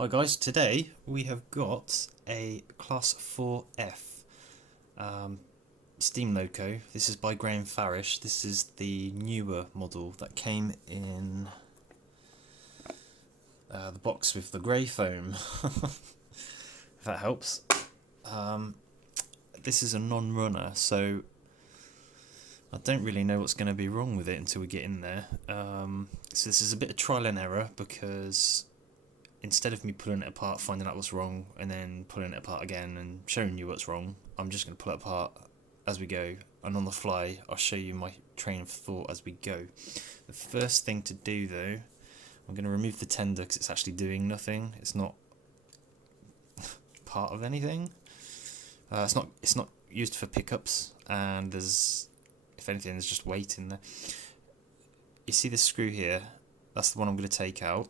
Hi guys, today we have got a Class 4F Steam Loco. This is by Graham Farish. This is the newer model that came in the box with the grey foam, if that helps. This is a non-runner, so I don't really know what's going to be wrong with it until we get in there. So this is a bit of trial and error, because instead of me pulling it apart, finding out what's wrong, and then pulling it apart again and showing you what's wrong, I'm just going to pull it apart as we go, and on the fly I'll show you my train of thought as we go. The first thing to do though, I'm going to remove the tender because it's actually doing nothing. It's not part of anything. It's not used for pickups, and there's, if anything, there's just weight in there. You see this screw here? That's the one I'm going to take out.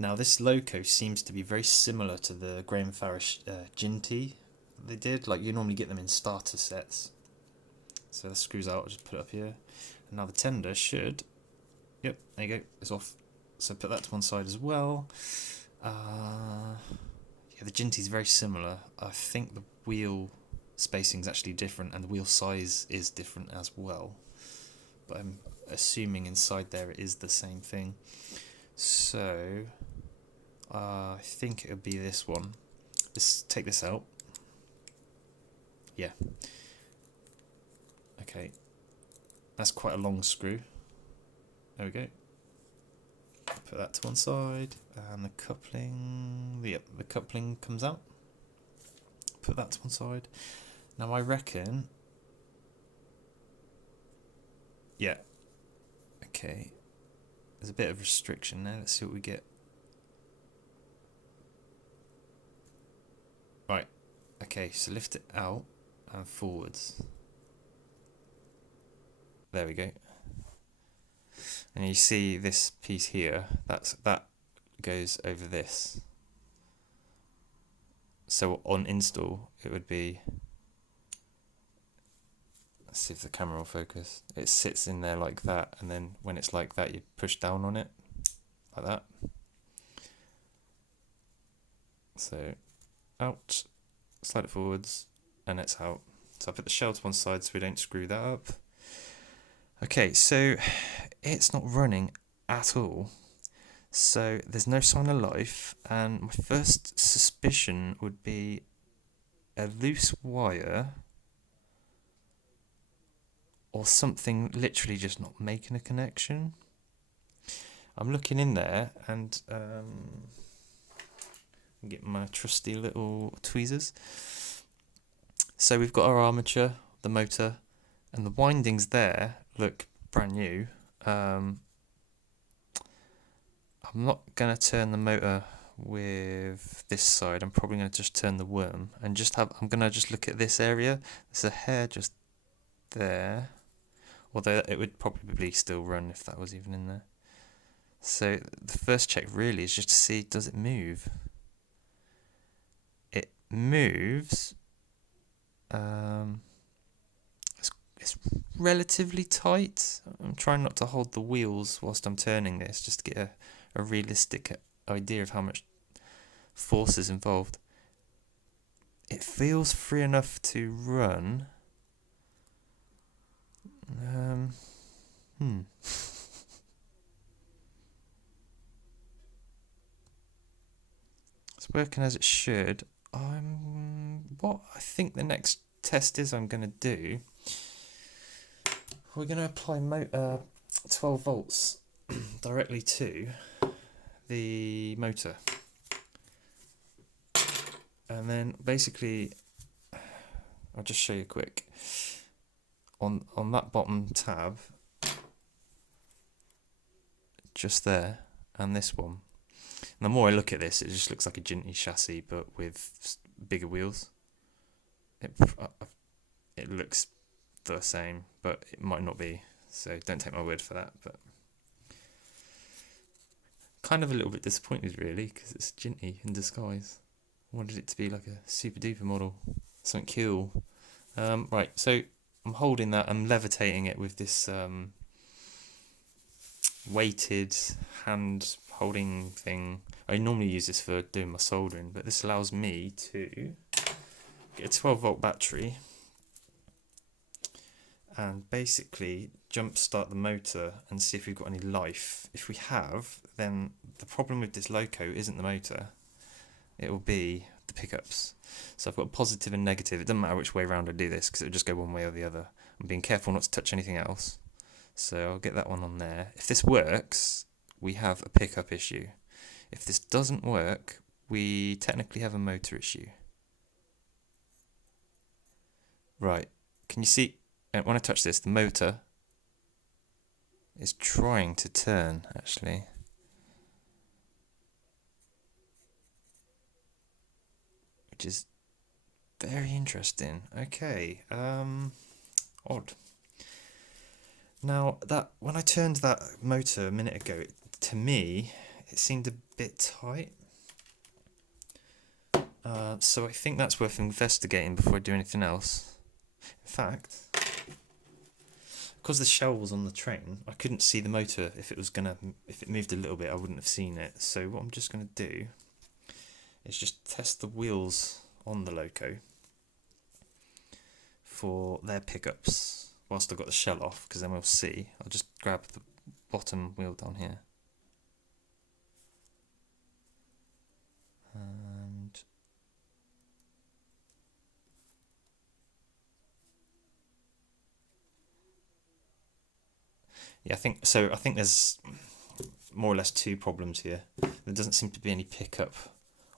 Now this Loco seems to be very similar to the Graham Farish Ginty they did. Like, you normally get them in starter sets. So the screws out, I'll just put it up here. And now the tender should, yep, there you go, it's off. So put that to one side as well. Yeah, the Ginty is very similar. I think the wheel spacing is actually different, and the wheel size is different as well. But I'm assuming inside there it is the same thing. So I think it would be this one. Take this out. Yeah. Okay. That's quite a long screw. There we go. Put that to one side, and the coupling. Yep, the coupling comes out. Put that to one side. Now I reckon. Yeah. Okay. There's a bit of restriction there. Let's see what we get. Right. Okay, so lift it out and forwards. There we go. And you see this piece here, that goes over this. So on install it would be, let's see if the camera will focus. It sits in there like that, and then when it's like that you push down on it like that. So out, slide it forwards, and it's out. So I put the shell to one side so we don't screw that up. Okay, so it's not running at all. So there's no sign of life, and my first suspicion would be a loose wire or something literally just not making a connection. I'm looking in there, and get my trusty little tweezers. So we've got our armature, the motor, and the windings there look brand new. I'm not going to turn the motor with this side. I'm probably going to just turn the worm and I'm going to just look at this area. There's a hair just there, although it would probably still run if that was even in there. So the first check really is just to see, does it move? It moves. It's relatively tight. I'm trying not to hold the wheels whilst I'm turning this, just to get a realistic idea of how much force is involved. It feels free enough to run. It's working as it should. What I think the next test is I'm going to do, we're going to apply 12 volts directly to the motor, and then basically I'll just show you quick on that bottom tab just there, and this one. And the more I look at this, it just looks like a Ginty chassis but with bigger wheels. It looks the same, but it might not be, so don't take my word for that. But kind of a little bit disappointed really, because it's Ginty in disguise. I wanted it to be like a super duper model, something cool. Right, so I'm holding that, I'm levitating it with this weighted hand holding thing. I normally use this for doing my soldering, but this allows me to get a 12-volt battery and basically jump start the motor and see if we've got any life. If we have, then the problem with this loco isn't the motor, it will be the pickups. So I've got positive and negative. It doesn't matter which way around I do this because it'll just go one way or the other. I'm being careful not to touch anything else. So I'll get that one on there. If this works, we have a pickup issue. If this doesn't work, we technically have a motor issue. Right, can you see, when I touch this, the motor is trying to turn, actually. Which is very interesting. Okay, odd. Now, that when I turned that motor a minute ago, to me, it seemed a bit tight. So I think that's worth investigating before I do anything else. In fact, because the shell was on the train, I couldn't see the motor. If it moved a little bit, I wouldn't have seen it. So what I'm just going to do is just test the wheels on the loco for their pickups whilst I've got the shell off, because then we'll see. I'll just grab the bottom wheel down here. And yeah, I think there's more or less two problems here. There doesn't seem to be any pickup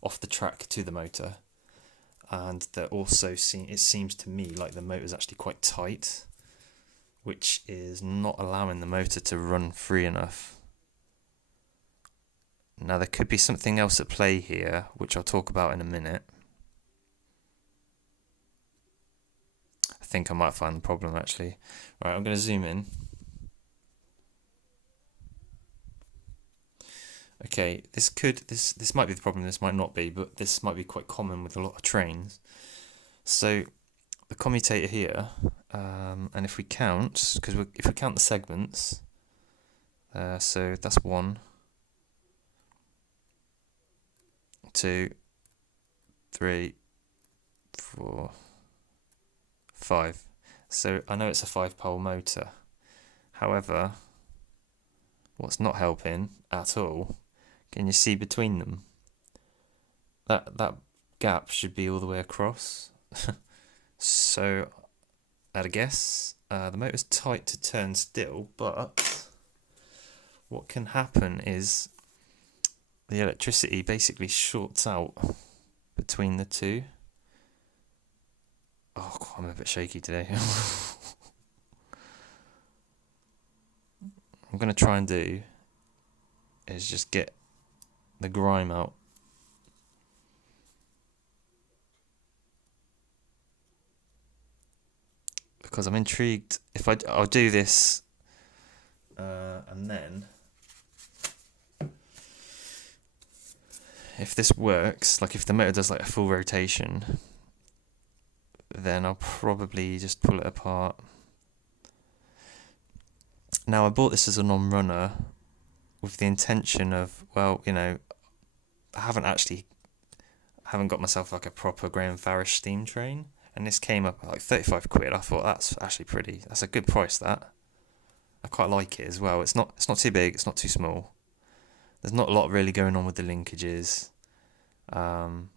off the track to the motor, and there also it seems to me like the motor is actually quite tight, which is not allowing the motor to run free enough. Now there could be something else at play here, which I'll talk about in a minute. I think I might find the problem actually. Right, I'm going to zoom in. Okay, this might be the problem, this might not be, but this might be quite common with a lot of trains. So the commutator here, and if we count, if we count the segments, so that's 1, 2, 3, 4, 5. So I know it's a 5-pole motor. However, what's not helping at all, can you see between them? That gap should be all the way across. So at a guess, the motor's tight to turn still, but what can happen is the electricity basically shorts out between the two. Oh, I'm a bit shaky today. I'm going to try and do is just get the grime out. Because I'm intrigued. If I'll do this, and then if this works, like if the motor does like a full rotation, then I'll probably just pull it apart. Now I bought this as a non-runner with the intention of, well, you know, I haven't got myself like a proper Graham Farish steam train, and this came up at like 35 quid. I thought that's actually that's a good price, that. I quite like it as well. It's not too big, it's not too small. There's not a lot really going on with the linkages. And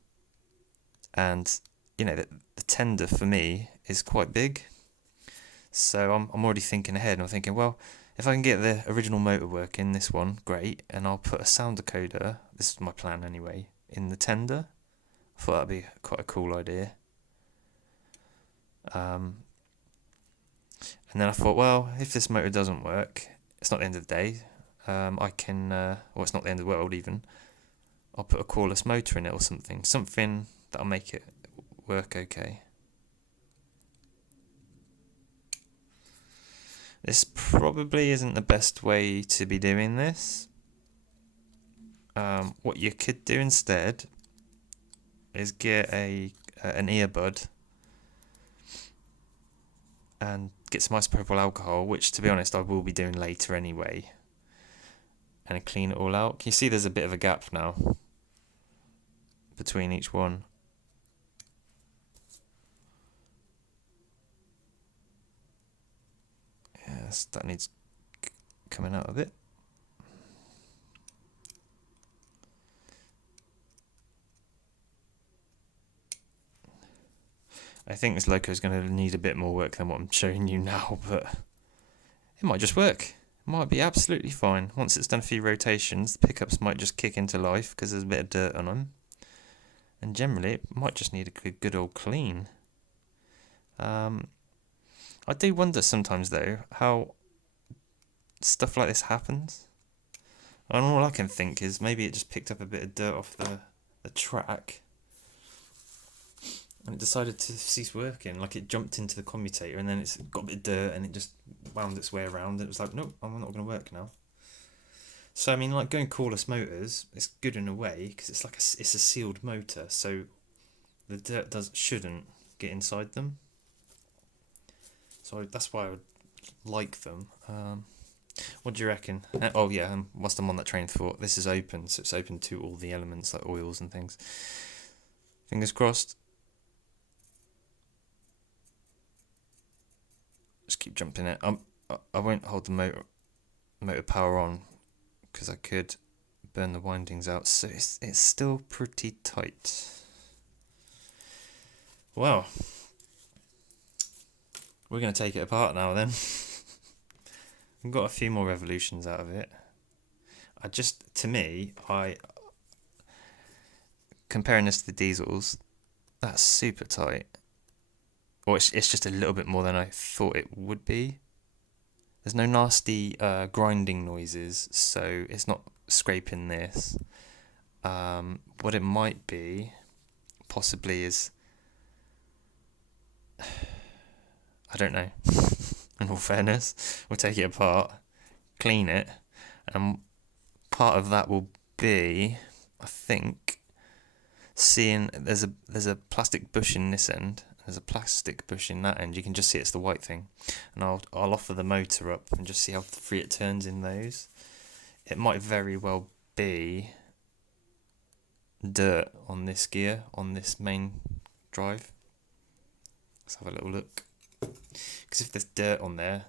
you know, the tender for me is quite big. So I'm already thinking ahead, and I'm thinking, well, if I can get the original motor working, this one, great, and I'll put a sound decoder, this is my plan anyway, in the tender. I thought that'd be quite a cool idea. And then I thought, well, if this motor doesn't work, it's not the end of the day. I can, well, it's not the end of the world even. I'll put a cordless motor in it or something that'll make it work okay. This probably isn't the best way to be doing this. What you could do instead is get an earbud and get some isopropyl alcohol, which to be honest I will be doing later anyway. and clean it all out. Can you see there's a bit of a gap now between each one? Yes, that needs coming out a bit. I think this loco is going to need a bit more work than what I'm showing you now, but it might just work. It might be absolutely fine. Once it's done a few rotations, the pickups might just kick into life because there's a bit of dirt on them. And generally, it might just need a good old clean. I do wonder sometimes, though, how stuff like this happens. And all I can think is maybe it just picked up a bit of dirt off the track and it decided to cease working. Like it jumped into the commutator and then it's got a bit of dirt and it just wound its way around. And it was like, nope, I'm not going to work now. So I mean, like going cordless motors, it's good in a way because it's like it's a sealed motor, so the dirt shouldn't get inside them. So that's why I would like them. What do you reckon? Oh yeah, whilst I'm on that train of thought, this is open, so it's open to all the elements like oils and things. Fingers crossed. Just keep jumping it. I won't hold the motor power on because I could burn the windings out, so it's still pretty tight. Well, we're going to take it apart now then. We've got a few more revolutions out of it. Comparing this to the diesels, that's super tight. Or it's just a little bit more than I thought it would be. There's no nasty grinding noises, so it's not scraping this. What it might be, possibly, is... I don't know. In all fairness, we'll take it apart, clean it, and part of that will be, I think, seeing there's a plastic bush in this end, there's a plastic bush in that end. You can just see it's the white thing, and I'll offer the motor up and just see how free it turns in those. It might very well be dirt on this gear, on this main drive. Let's have a little look. Because if there's dirt on there,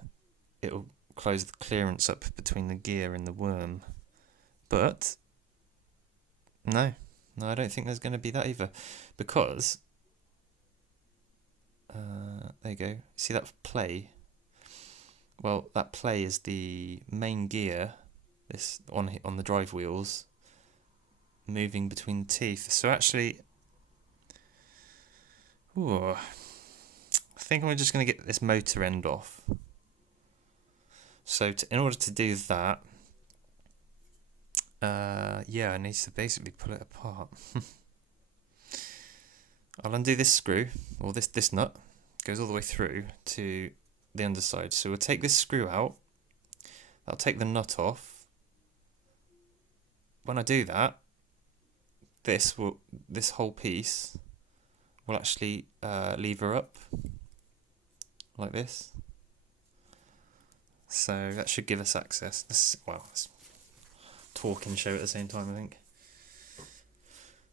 it'll close the clearance up between the gear and the worm. But no, I don't think there's going to be that either, because there you go. See that play? Well, that play is the main gear. This on the drive wheels, moving between teeth. So actually, I think I'm just going to get this motor end off. So in order to do that, I need to basically pull it apart. I'll undo this screw, or this nut, goes all the way through to the underside. So we'll take this screw out, I'll take the nut off. When I do that, this whole piece will actually lever up, like this. So that should give us access. Let's talk and show at the same time, I think.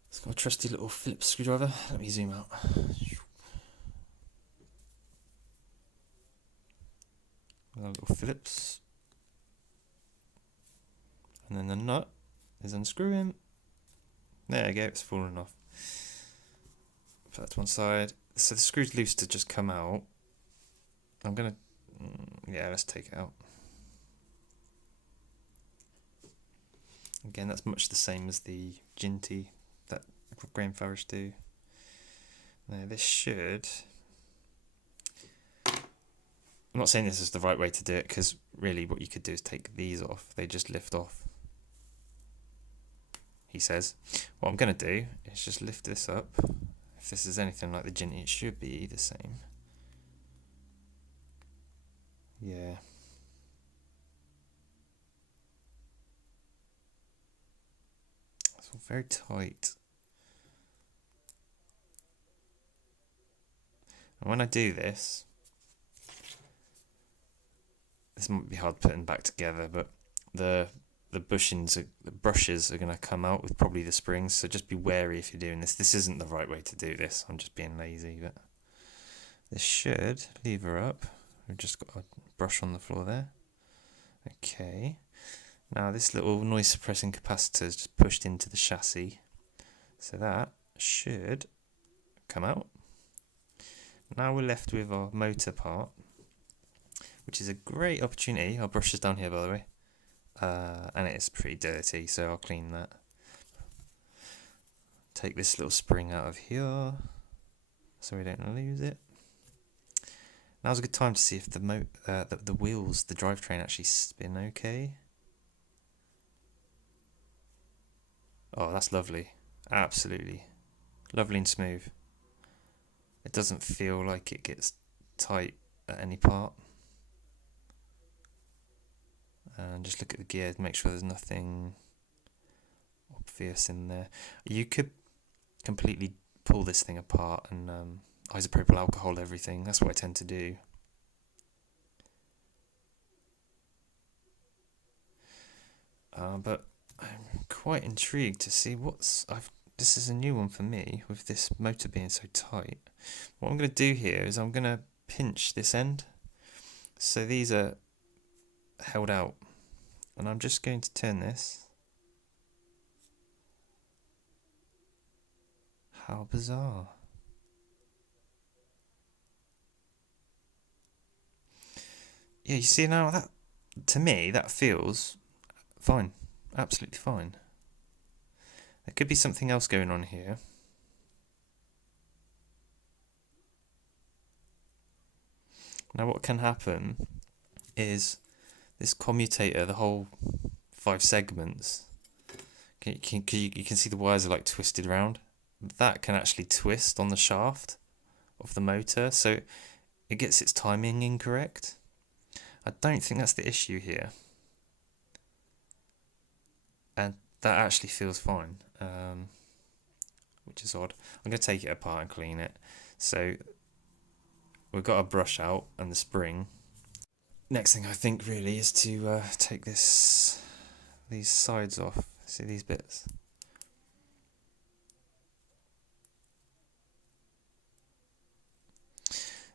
It's got a trusty little Phillips screwdriver. Let me zoom out. A little Phillips. And then the nut is unscrewing. There you go, it's fallen off. Put that to one side. So the screw's loose to just come out. I'm going to... let's take it out. Again, that's much the same as the Ginty that Graham Farish do. Now this should... I'm not saying this is the right way to do it, because really what you could do is take these off. They just lift off, he says. What I'm going to do is just lift this up. If this is anything like the Ginty, it should be the same. Yeah. It's all very tight. And when I do this might be hard putting back together, but the the brushes are going to come out with probably the springs, so just be wary if you're doing this. This isn't the right way to do this. I'm just being lazy, but this should lever up. We've just got a brush on the floor there. Okay. Now this little noise suppressing capacitor is just pushed into the chassis, so that should come out. Now we're left with our motor part, which is a great opportunity. Our brush is down here, by the way, and it's pretty dirty, so I'll clean that. Take this little spring out of here so we don't lose it. Now's a good time to see if the wheels, the drivetrain actually spin okay. Oh, that's lovely. Absolutely. Lovely and smooth. It doesn't feel like it gets tight at any part. And just look at the gear to make sure there's nothing obvious in there. You could completely pull this thing apart and isopropyl alcohol everything. That's what I tend to do. But I'm quite intrigued to see this is a new one for me with this motor being so tight. What I'm going to do here is I'm going to pinch this end. So these are held out. And I'm just going to turn this. How bizarre. Yeah, you see now, that to me that feels fine. Absolutely fine. There could be something else going on here. Now what can happen is this commutator, the whole 5 segments, you can see the wires are like twisted around. That can actually twist on the shaft of the motor, so it gets its timing incorrect. I don't think that's the issue here. And that actually feels fine, which is odd. I'm going to take it apart and clean it. So we've got our brush out and the spring. Next thing I think really is to take these sides off. See these bits?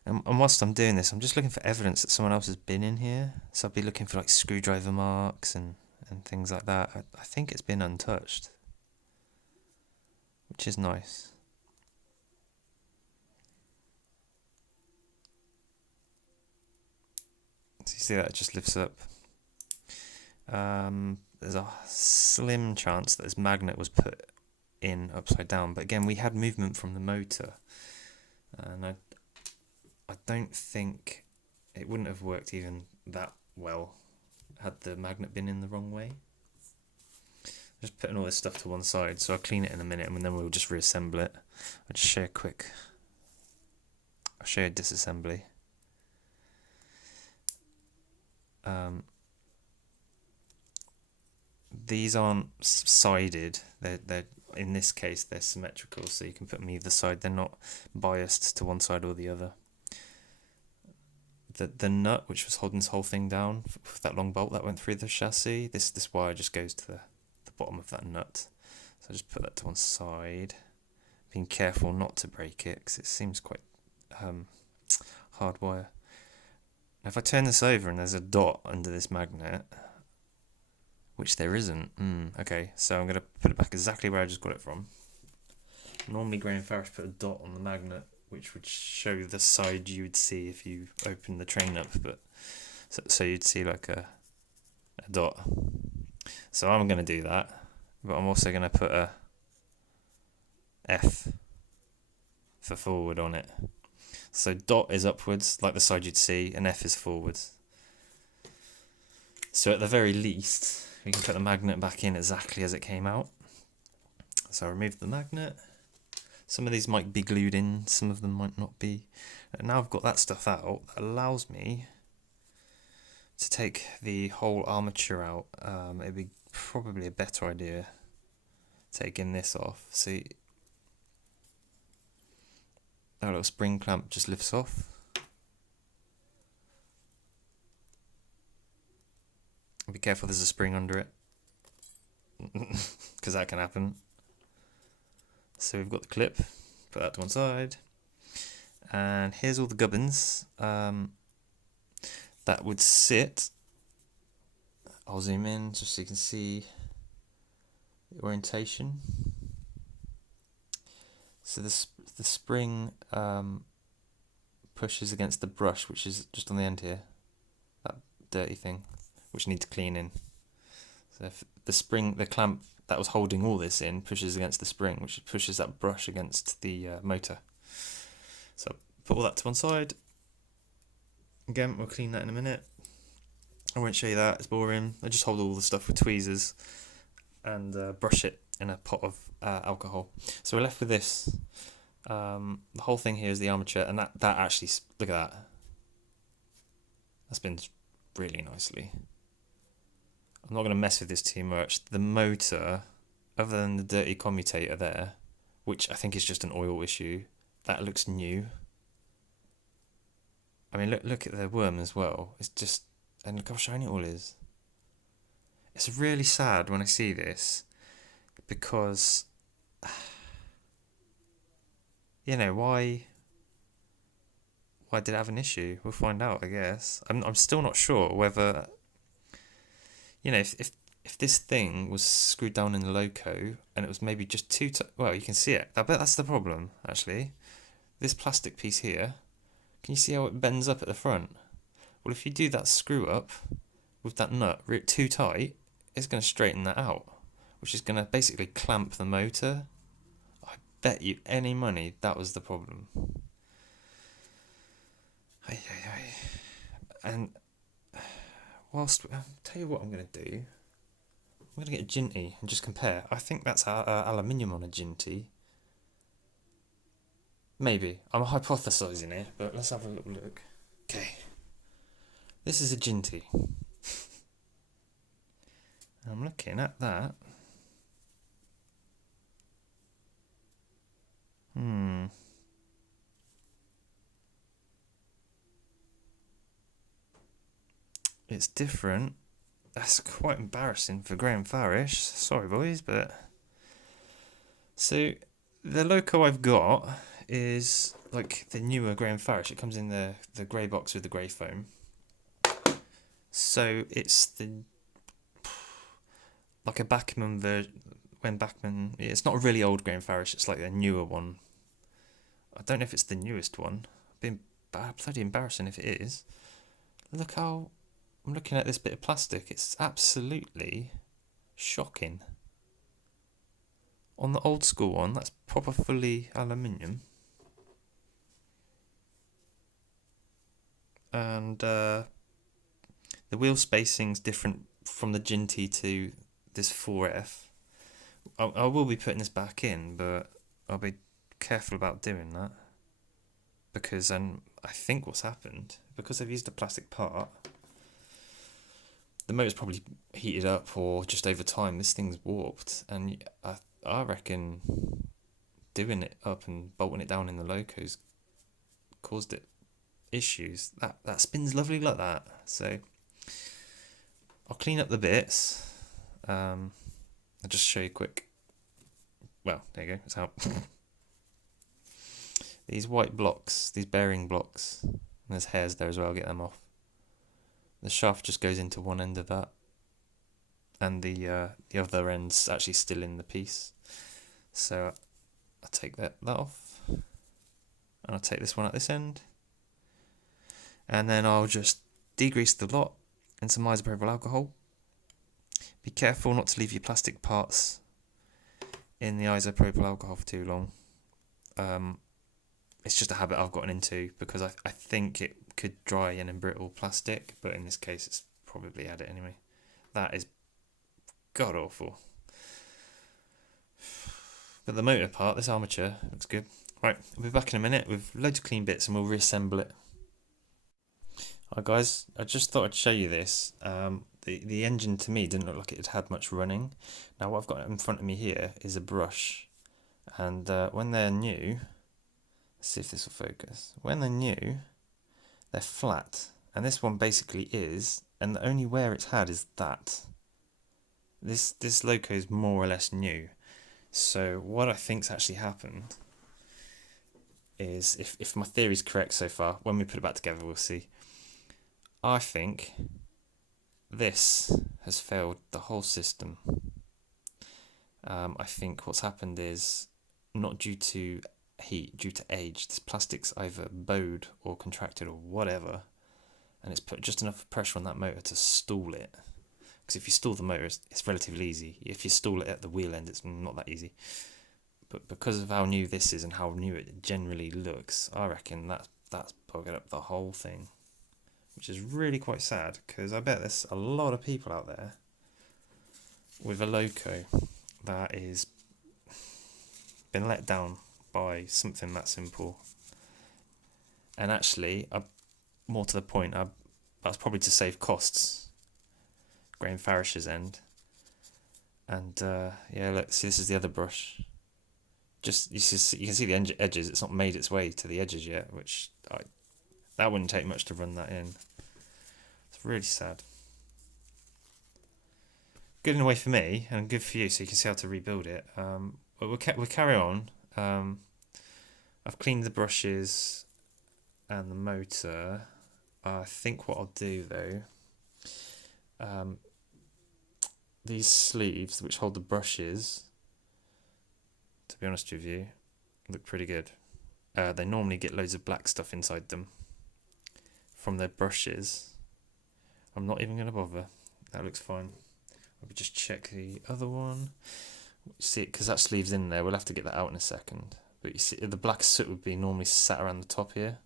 And whilst I'm doing this, I'm just looking for evidence that someone else has been in here. So I'll be looking for like screwdriver marks and things like that. I think it's been untouched, which is nice. So you see that it just lifts up. There's a slim chance that this magnet was put in upside down, but again we had movement from the motor, and I don't think it wouldn't have worked even that well had the magnet been in the wrong way. Just putting all this stuff to one side, so I'll clean it in a minute and then we'll just reassemble it. I'll just show a disassembly. These aren't sided, they're in this case they're symmetrical, so you can put them either side. They're not biased to one side or the other. The nut which was holding this whole thing down, with that long bolt that went through the chassis, this wire just goes to the bottom of that nut. So I just put that to one side, being careful not to break it because it seems quite hard wire. Now if I turn this over and there's a dot under this magnet, which there isn't, okay, so I'm going to put it back exactly where I just got it from. Normally Graham Farish put a dot on the magnet, which would show the side you would see if you opened the train up, but so you'd see like a dot. So I'm going to do that, but I'm also going to put a F for forward on it. So dot is upwards, like the side you'd see, and F is forwards. So at the very least, we can put the magnet back in exactly as it came out. So I removed the magnet. Some of these might be glued in, some of them might not be. And now I've got that stuff out, that allows me to take the whole armature out. It'd be probably a better idea taking this off. See, that little spring clamp just lifts off. Be careful, there's a spring under it. because that can happen. So we've got the clip, put that to one side, and here's all the gubbins that would sit. I'll zoom in just so you can see the orientation. So the spring pushes against the brush, which is just on the end here, that dirty thing, which needs cleaning. So if the spring, the clamp that was holding all this in, pushes against the spring, which pushes that brush against the motor. So put all that to one side. Again, we'll clean that in a minute. I won't show you that, it's boring. I just hold all the stuff with tweezers and brush it in a pot of alcohol. So we're left with this. The whole thing here is the armature, and that actually, look at that. That spins really nicely. I'm not going to mess with this too much. The motor, other than the dirty commutator there, which I think is just an oil issue, that looks new. I mean, look at the worm as well. It's just, and look how shiny it all is. It's really sad when I see this, because, you know, why did it have an issue? We'll find out, I guess. I'm still not sure whether, you know, if this thing was screwed down in the loco and it was maybe just too well, you can see it. I bet that's the problem, actually. This plastic piece here, can you see how it bends up at the front? Well, if you do that screw up with that nut too tight, it's going to straighten that out, which is going to basically clamp the motor. I bet you any money that was the problem. And whilst, I'll tell you what I'm going to do. I'm going to get a Ginty and just compare. I think that's aluminium on a Ginty. Maybe. I'm hypothesising here, but let's have a little look. Okay. This is a Ginty. I'm looking at that. It's different. That's quite embarrassing for Graham Farish. Sorry, boys, but... So, the loco I've got is like the newer Graham Farish. It comes in the grey box with the grey foam. So, it's like a Bachmann version. It's not a really old Graham Farish, it's like a newer one. I don't know if it's the newest one. It'd be bloody embarrassing if it is. Look how... I'm looking at this bit of plastic. It's absolutely shocking. On the old school one, that's proper fully aluminium. And the wheel spacing's different from the Ginty to this 4F. I will be putting this back in, but I'll be careful about doing that. Because I think what's happened, because I've used a plastic part, the motor's probably heated up, or just over time this thing's warped, and I reckon doing it up and bolting it down in the locos caused it issues. That spins lovely like that. So I'll clean up the bits. I'll just show you quick. Well, there you go, it's out. These white blocks, these bearing blocks, and there's hairs there as well, I'll get them off. The shaft just goes into one end of that, and the other end's actually still in the piece. So I'll take that off, and I'll take this one at this end, and then I'll just degrease the lot in some isopropyl alcohol. Be careful not to leave your plastic parts in the isopropyl alcohol for too long. It's just a habit I've gotten into, because I think it could dry and embrittle plastic, but in this case it's probably had it anyway. That is god awful. But the motor part, this armature, looks good. Right, we'll be back in a minute with loads of clean bits and we'll reassemble it. Alright guys, I just thought I'd show you this. The engine to me didn't look like it had much running. Now what I've got in front of me here is a brush, and when they're new, let's see if this will focus. When they're new, they're flat, and this one basically is, and the only wear it's had is that. This loco is more or less new. So what I think's actually happened is, if my theory's correct so far, when we put it back together, we'll see. I think this has failed the whole system. I think what's happened is not due to heat, due to age. This plastic's either bowed or contracted or whatever, and it's put just enough pressure on that motor to stall it. Because if you stall the motor, it's relatively easy. If you stall it at the wheel end, it's not that easy. But because of how new this is and how new it generally looks, I reckon that's buggered up the whole thing. Which is really quite sad, because I bet there's a lot of people out there with a loco that is been let down by something that simple. And actually, more to the point, that's probably to save costs. Graham Farish's end. And yeah, look, see, this is the other brush. Just you can see the edges. It's not made its way to the edges yet, which that wouldn't take much to run that in. It's really sad. Good in a way for me, and good for you, so you can see how to rebuild it. But we'll carry on. I've cleaned the brushes and the motor. I think what I'll do though, these sleeves which hold the brushes, to be honest with you, look pretty good. They normally get loads of black stuff inside them from their brushes. I'm not even going to bother. That looks fine. I'll just check the other one. See, because that sleeve's in there. We'll have to get that out in a second. But you see, the black soot would be normally sat around the top here.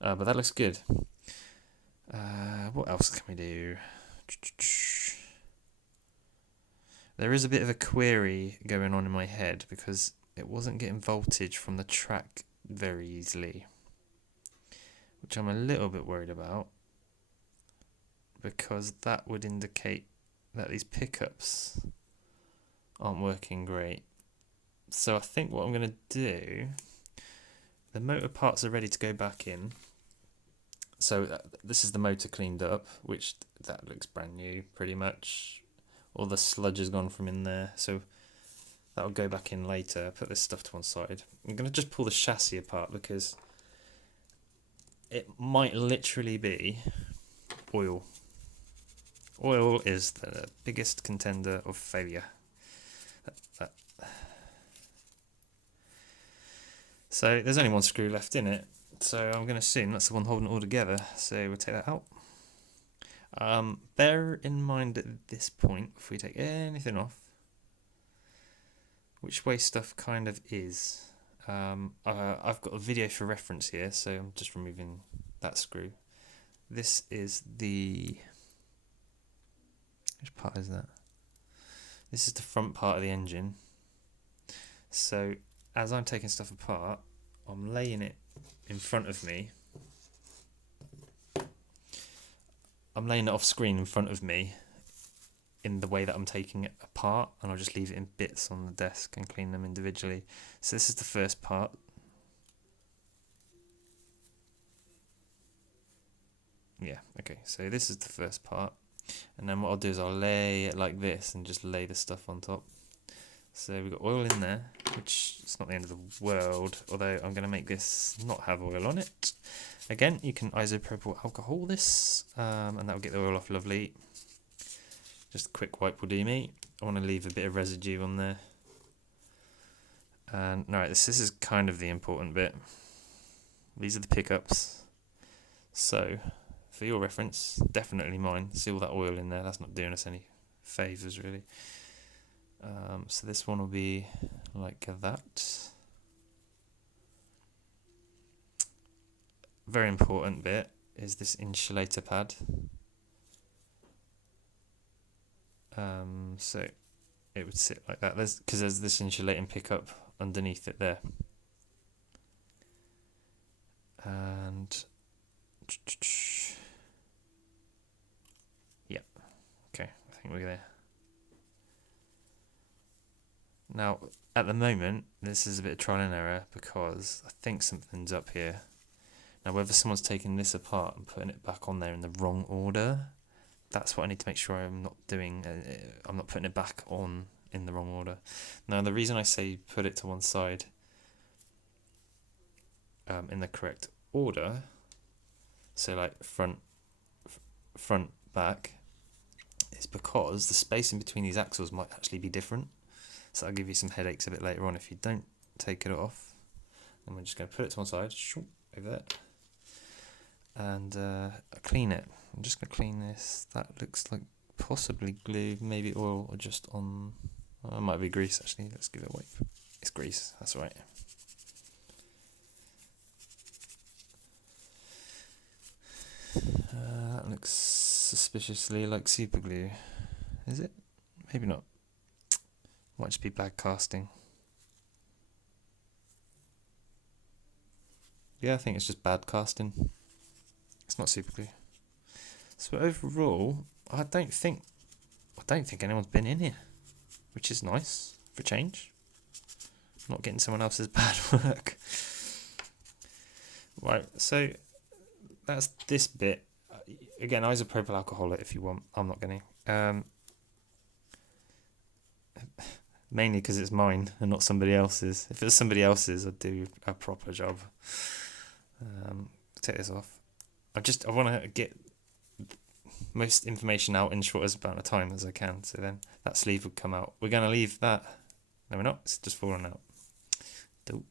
But that looks good. What else can we do? There is a bit of a query going on in my head because it wasn't getting voltage from the track very easily, which I'm a little bit worried about, because that would indicate that these pickups aren't working great. So I think what I'm going to do, the motor parts are ready to go back in. So this is the motor cleaned up, which that looks brand new pretty much. All the sludge has gone from in there, so that'll go back in later. Put this stuff to one side. I'm going to just pull the chassis apart because it might literally be oil. Oil is the biggest contender of failure. So there's only one screw left in it, so I'm going to assume that's the one holding it all together. So we'll take that out. Bear in mind at this point, if we take anything off, which way stuff kind of is. I've got a video for reference here, so I'm just removing that screw. This is which part is that? This is the front part of the engine. So as I'm taking stuff apart, I'm laying it in front of me. I'm laying it off screen in front of me in the way that I'm taking it apart, and I'll just leave it in bits on the desk and clean them individually. So this is the first part. Yeah, okay, so this is the first part. And then what I'll do is I'll lay it like this and just lay the stuff on top. So we've got oil in there, which is not the end of the world, although I'm going to make this not have oil on it. Again, you can isopropyl alcohol this, and that'll get the oil off lovely. Just a quick wipe will do me. I want to leave a bit of residue on there. And alright, this is kind of the important bit. These are the pickups. So, for your reference, definitely mine. See all that oil in there, that's not doing us any favours really. So this one will be like that. Very important bit is this insulator pad. So it would sit like that. Because there's this insulating pickup underneath it there. And yeah, okay, I think we're there. Now, at the moment, this is a bit of trial and error because I think something's up here. Now, whether someone's taking this apart and putting it back on there in the wrong order, that's what I need to make sure I'm not doing. I'm not putting it back on in the wrong order. Now, the reason I say put it to one side in the correct order, so like front, back, is because the spacing between these axles might actually be different. So I'll give you some headaches a bit later on if you don't take it off. And we're just going to put it to one side, over there, and clean it. I'm just going to clean this. That looks like possibly glue, maybe oil, or just on. It might be grease actually. Let's give it a wipe. It's grease. That's right. That looks suspiciously like super glue. Is it? Maybe not. Might just be bad casting. Yeah, I think it's just bad casting. It's not super glue. So overall, I don't think anyone's been in here, which is nice for change. Not getting someone else's bad work. Right, so that's this bit. Again, isopropyl alcohol it if you want. I'm not going to. Mainly because it's mine and not somebody else's. If it was somebody else's, I'd do a proper job. Take this off. I want to get most information out in shortest amount of time as I can. So then that sleeve would come out. We're going to leave that. No, we're not. It's just falling out. Dope.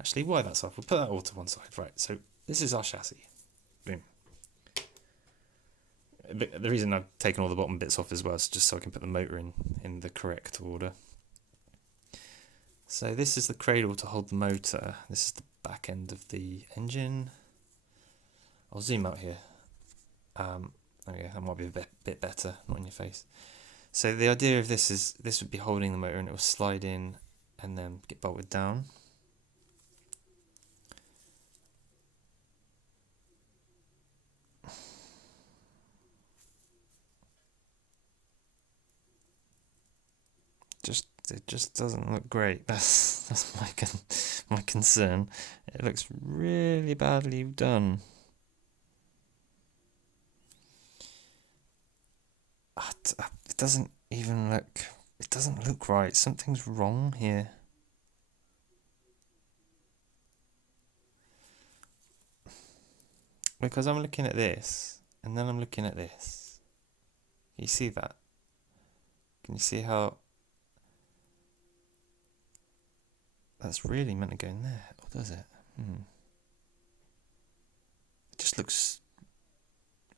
Actually, why that's off? We'll put that all to one side. Right, so this is our chassis. Boom. The reason I've taken all the bottom bits off as well is just so I can put the motor in the correct order. So this is the cradle to hold the motor. This is the back end of the engine. I'll zoom out here. Okay, that might be a bit better, not in your face. So the idea of this is this would be holding the motor and it will slide in and then get bolted down. It just doesn't look great. That's my concern. It looks really badly done. It doesn't even look. It doesn't look right. Something's wrong here. Because I'm looking at this, and then I'm looking at this. Can you see that? Can you see how that's really meant to go in there? Or does it? It just looks...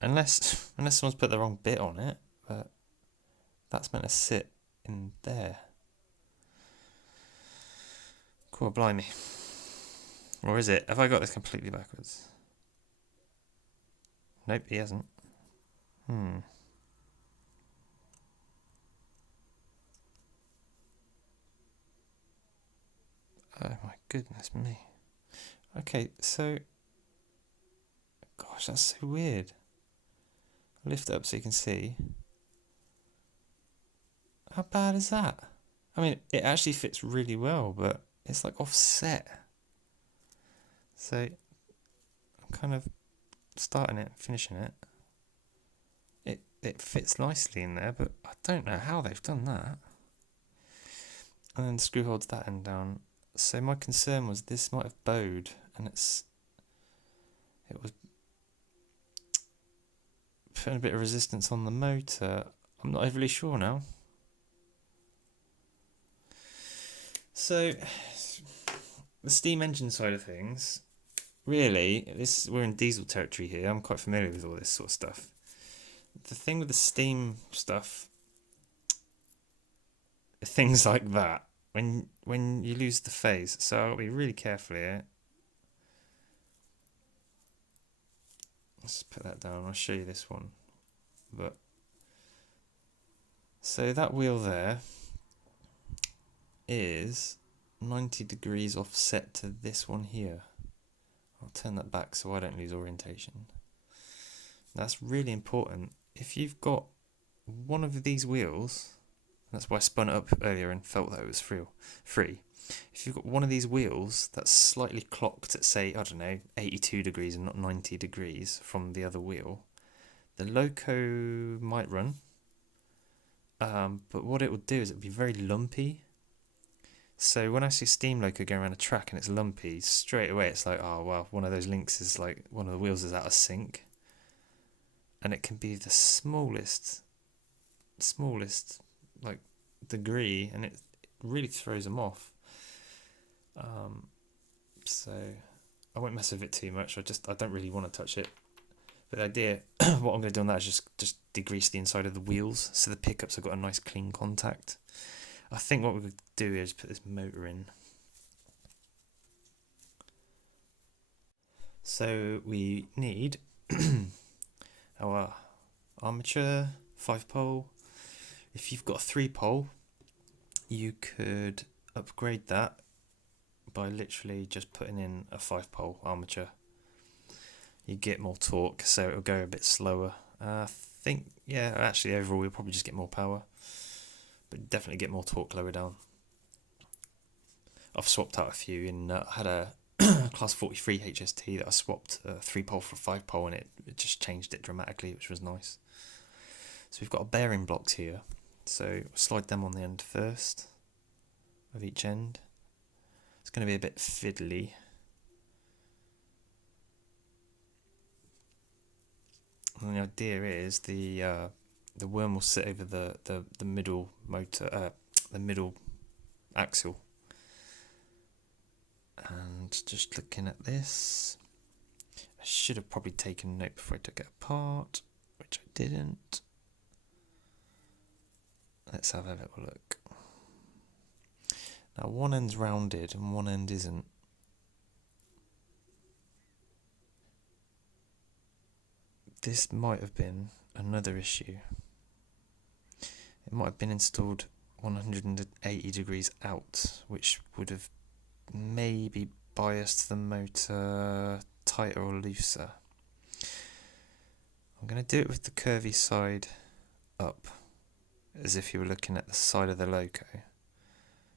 Unless someone's put the wrong bit on it, but that's meant to sit in there. Cool, blimey. Or is it? Have I got this completely backwards? Nope, he hasn't. Oh my goodness me. Okay, so... Gosh, that's so weird. I'll lift it up so you can see. How bad is that? I mean, it actually fits really well, but it's like offset. So, I'm kind of starting it and finishing it. It fits nicely in there, but I don't know how they've done that. And then the screw holds that end down. So my concern was this might have bowed, and it was putting a bit of resistance on the motor. I'm not overly sure now. So the steam engine side of things, really, we're in diesel territory here. I'm quite familiar with all this sort of stuff. The thing with the steam stuff, things like that, when you lose the phase, so I'll be really careful here. Let's put that down. I'll show you this one. But so that wheel there is 90 degrees offset to this one here. I'll turn that back so I don't lose orientation. That's really important. If you've got one of these wheels, that's why I spun it up earlier and felt that it was free. If you've got one of these wheels that's slightly clocked at, say, I don't know, 82 degrees and not 90 degrees from the other wheel, The loco might run, but what it will do is it'll be very lumpy. So when I see steam loco going around a track and it's lumpy, straight away it's like, oh well, one of those links is like, one of the wheels is out of sync. And it can be the smallest like degree, and it really throws them off. So I won't mess with it too much. I don't really want to touch it. But the idea, what I'm going to do on that is just degrease the inside of the wheels so the pickups have got a nice clean contact. I think what we're going to do is put this motor in. So we need our armature 5-pole. If you've got a 3-pole, you could upgrade that by literally just putting in a 5-pole armature. You get more torque, so it'll go a bit slower. I think, yeah, actually overall you'll probably just get more power, but definitely get more torque lower down. I've swapped out a few. I had a Class 43 HST that I swapped a 3-pole for a 5-pole, and it just changed it dramatically, which was nice. So we've got our bearing blocks here. So slide them on the end first of each end. It's going to be a bit fiddly. And the idea is the worm will sit over the middle motor, the middle axle. And just looking at this, I should have probably taken note before I took it apart, which I didn't. Let's have a little look. Now one end's rounded and one end isn't. This might have been another issue. It might have been installed 180 degrees out, which would have maybe biased the motor tighter or looser. I'm going to do it with the curvy side up, as if you were looking at the side of the loco.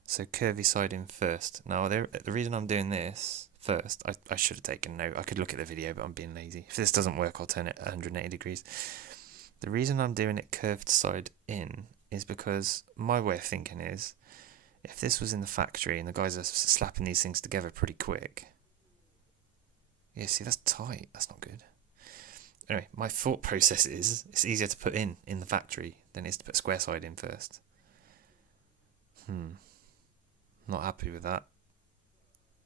So curvy side in first. Now the reason I'm doing this first, I should have taken note. I could look at the video, but I'm being lazy. If this doesn't work, I'll turn it 180 degrees. The reason I'm doing it curved side in is because my way of thinking is, if this was in the factory and the guys are slapping these things together pretty quick, yeah, see, that's tight. That's not good. Anyway, my thought process is it's easier to put in the factory than it is to put square side in first. Not happy with that.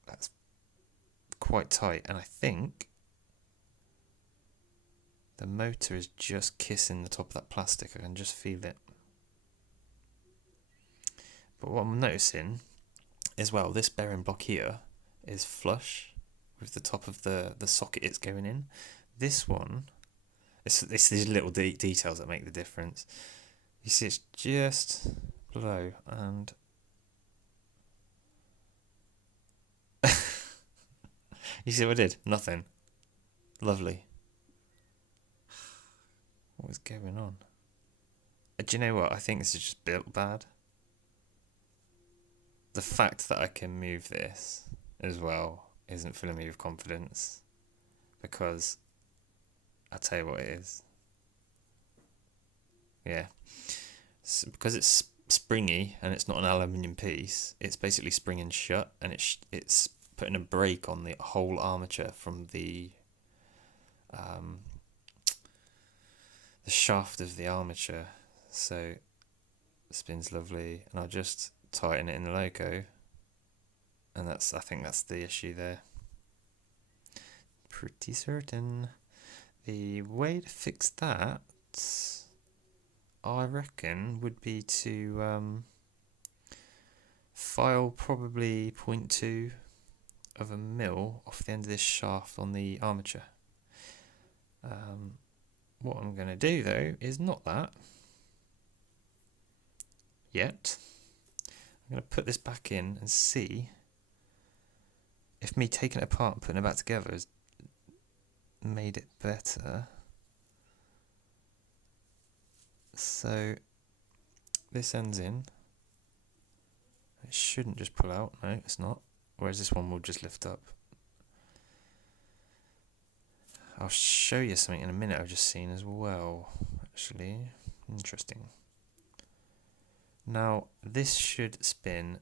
That's quite tight, and I think the motor is just kissing the top of that plastic. I can just feel it. But what I'm noticing as well, this bearing block here is flush with the top of the socket it's going in. This one, it's these little details that make the difference. You see it's just below, and you see what I did? Nothing. Lovely. What is going on? Do you know what? I think this is just built bad. The fact that I can move this as well isn't filling me with confidence, because I'll tell you what it is. Yeah. Because it's springy and it's not an aluminium piece, it's basically springing shut, and it's putting a brake on the whole armature from the shaft of the armature. So it spins lovely, and I'll just tighten it in the loco, and I think that's the issue there. Pretty certain. The way to fix that, I reckon, would be to file probably 0.2 of a mil off the end of this shaft on the armature. What I'm going to do though is not that yet. I'm going to put this back in and see if me taking it apart and putting it back together has made it better. So this ends in. It shouldn't just pull out. No, it's not. Whereas this one will just lift up. I'll show you something in a minute I've just seen as well, actually. Interesting. Now, this should spin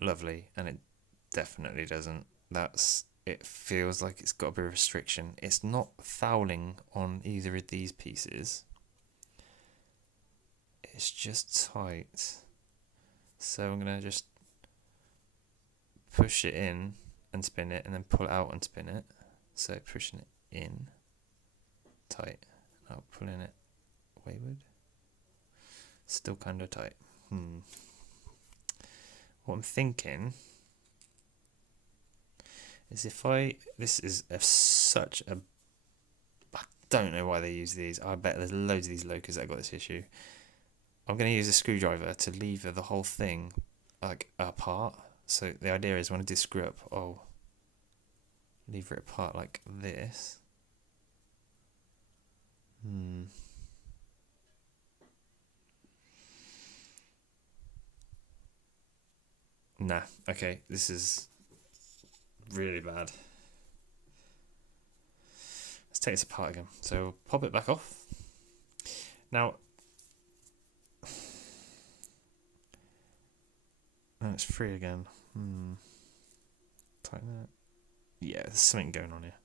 lovely, and it definitely doesn't. It feels like it's got a bit of restriction. It's not fouling on either of these pieces. It's just tight. So I'm going to just push it in and spin it, and then pull it out and spin it. So pushing it in, tight. Now pulling it wayward. Still kind of tight. What I'm thinking is this is such a, I don't know why they use these. I bet there's loads of these locos that got this issue. I'm going to use a screwdriver to lever the whole thing like apart. So the idea is when I do screw up, I'll lever it apart like this. Nah, okay, this is really bad. Let's take this apart again. So pop it back off. Now, it's free again. Tighten it. Yeah, there's something going on here.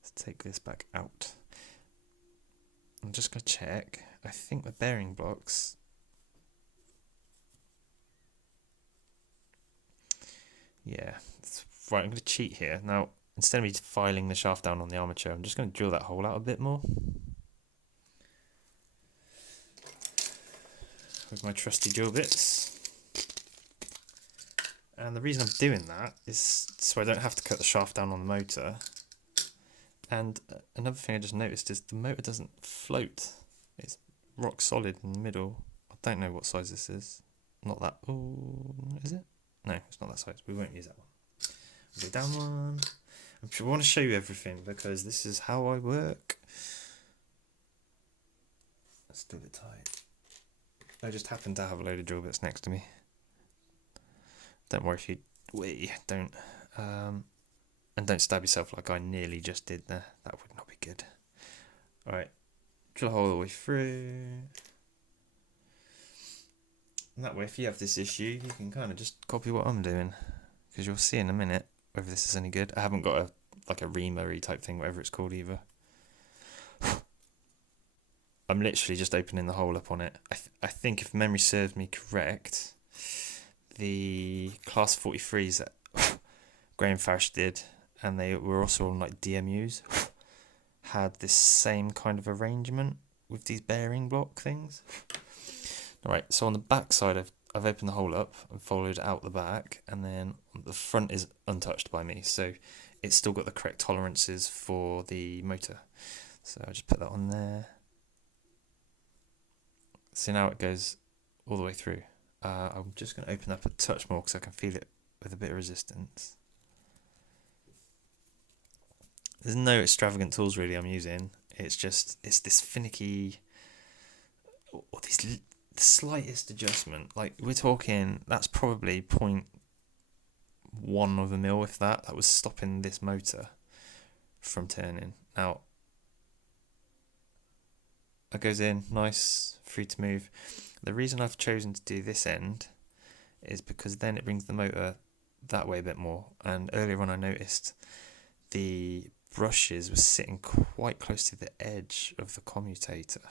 Let's take this back out. I'm just going to check. I think the bearing blocks... Yeah, right, I'm going to cheat here. Now, instead of me filing the shaft down on the armature, I'm just going to drill that hole out a bit more. With my trusty drill bits. And the reason I'm doing that is so I don't have to cut the shaft down on the motor. And another thing I just noticed is the motor doesn't float. It's rock solid in the middle. I don't know what size this is. Not that. Oh, is it? No, it's not that size. We won't use that one. We'll go down one. I want to show you everything because this is how I work. Let's do it tight. I just happen to have a load of drill bits next to me. Don't worry if you don't. And don't stab yourself like I nearly just did there. That would not be good. Alright, drill a hole all the way through. And that way, if you have this issue, you can kind of just copy what I'm doing. Because you'll see in a minute whether this is any good. I haven't got a reamer-y type thing, whatever it's called either. I'm literally just opening the hole up on it. I think if memory serves me correct, the Class 43s that Graham Farish did, and they were also on like DMUs, had this same kind of arrangement with these bearing block things. Alright, so on the back side I've opened the hole up and followed out the back, and then the front is untouched by me, so it's still got the correct tolerances for the motor. So I'll just put that on there. So now it goes all the way through. I'm just going to open up a touch more because I can feel it with a bit of resistance. There's no extravagant tools really I'm using. It's this finicky, or the slightest adjustment. Like we're talking, that's probably 0.1 of a mil, if that. That was stopping this motor from turning. Now, that goes in, nice, free to move. The reason I've chosen to do this end is because then it brings the motor that way a bit more. And earlier on I noticed the brushes were sitting quite close to the edge of the commutator.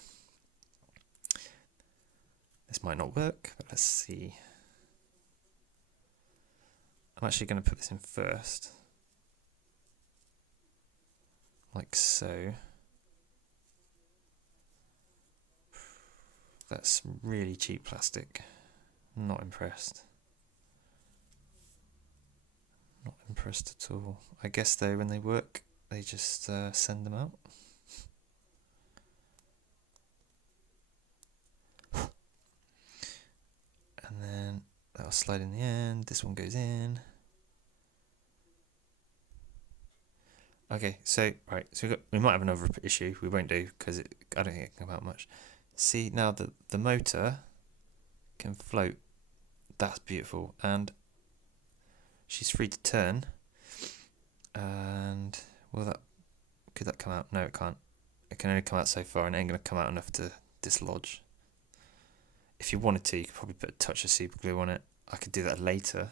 This might not work, but let's see. I'm actually going to put this in first. Like so. That's really cheap plastic. Not impressed. Not impressed at all. I guess though when they work, they just send them out. And then that'll slide in the end. This one goes in. Okay, so right, so we might have another issue. We won't do because I don't think it can come out much. See now the motor can float. That's beautiful, and she's free to turn. And will that Could that come out? No, it can't. It can only come out so far, and it ain't going to come out enough to dislodge. If you wanted to, you could probably put a touch of super glue on it. I could do that later.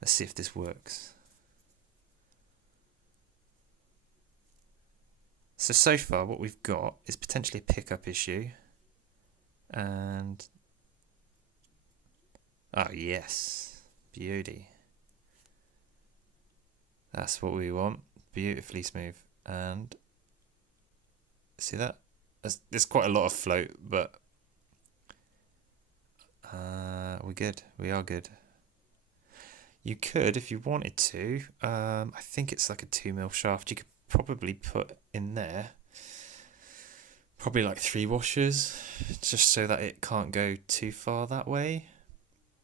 Let's see if this works. So far what we've got is potentially a pickup issue. And... oh yes, beauty. That's what we want. Beautifully smooth. And see that? There's quite a lot of float, but we're good. We are good. You could, if you wanted to, I think it's like a 2mm shaft. You could probably put in there probably like 3 washers, just so that it can't go too far that way.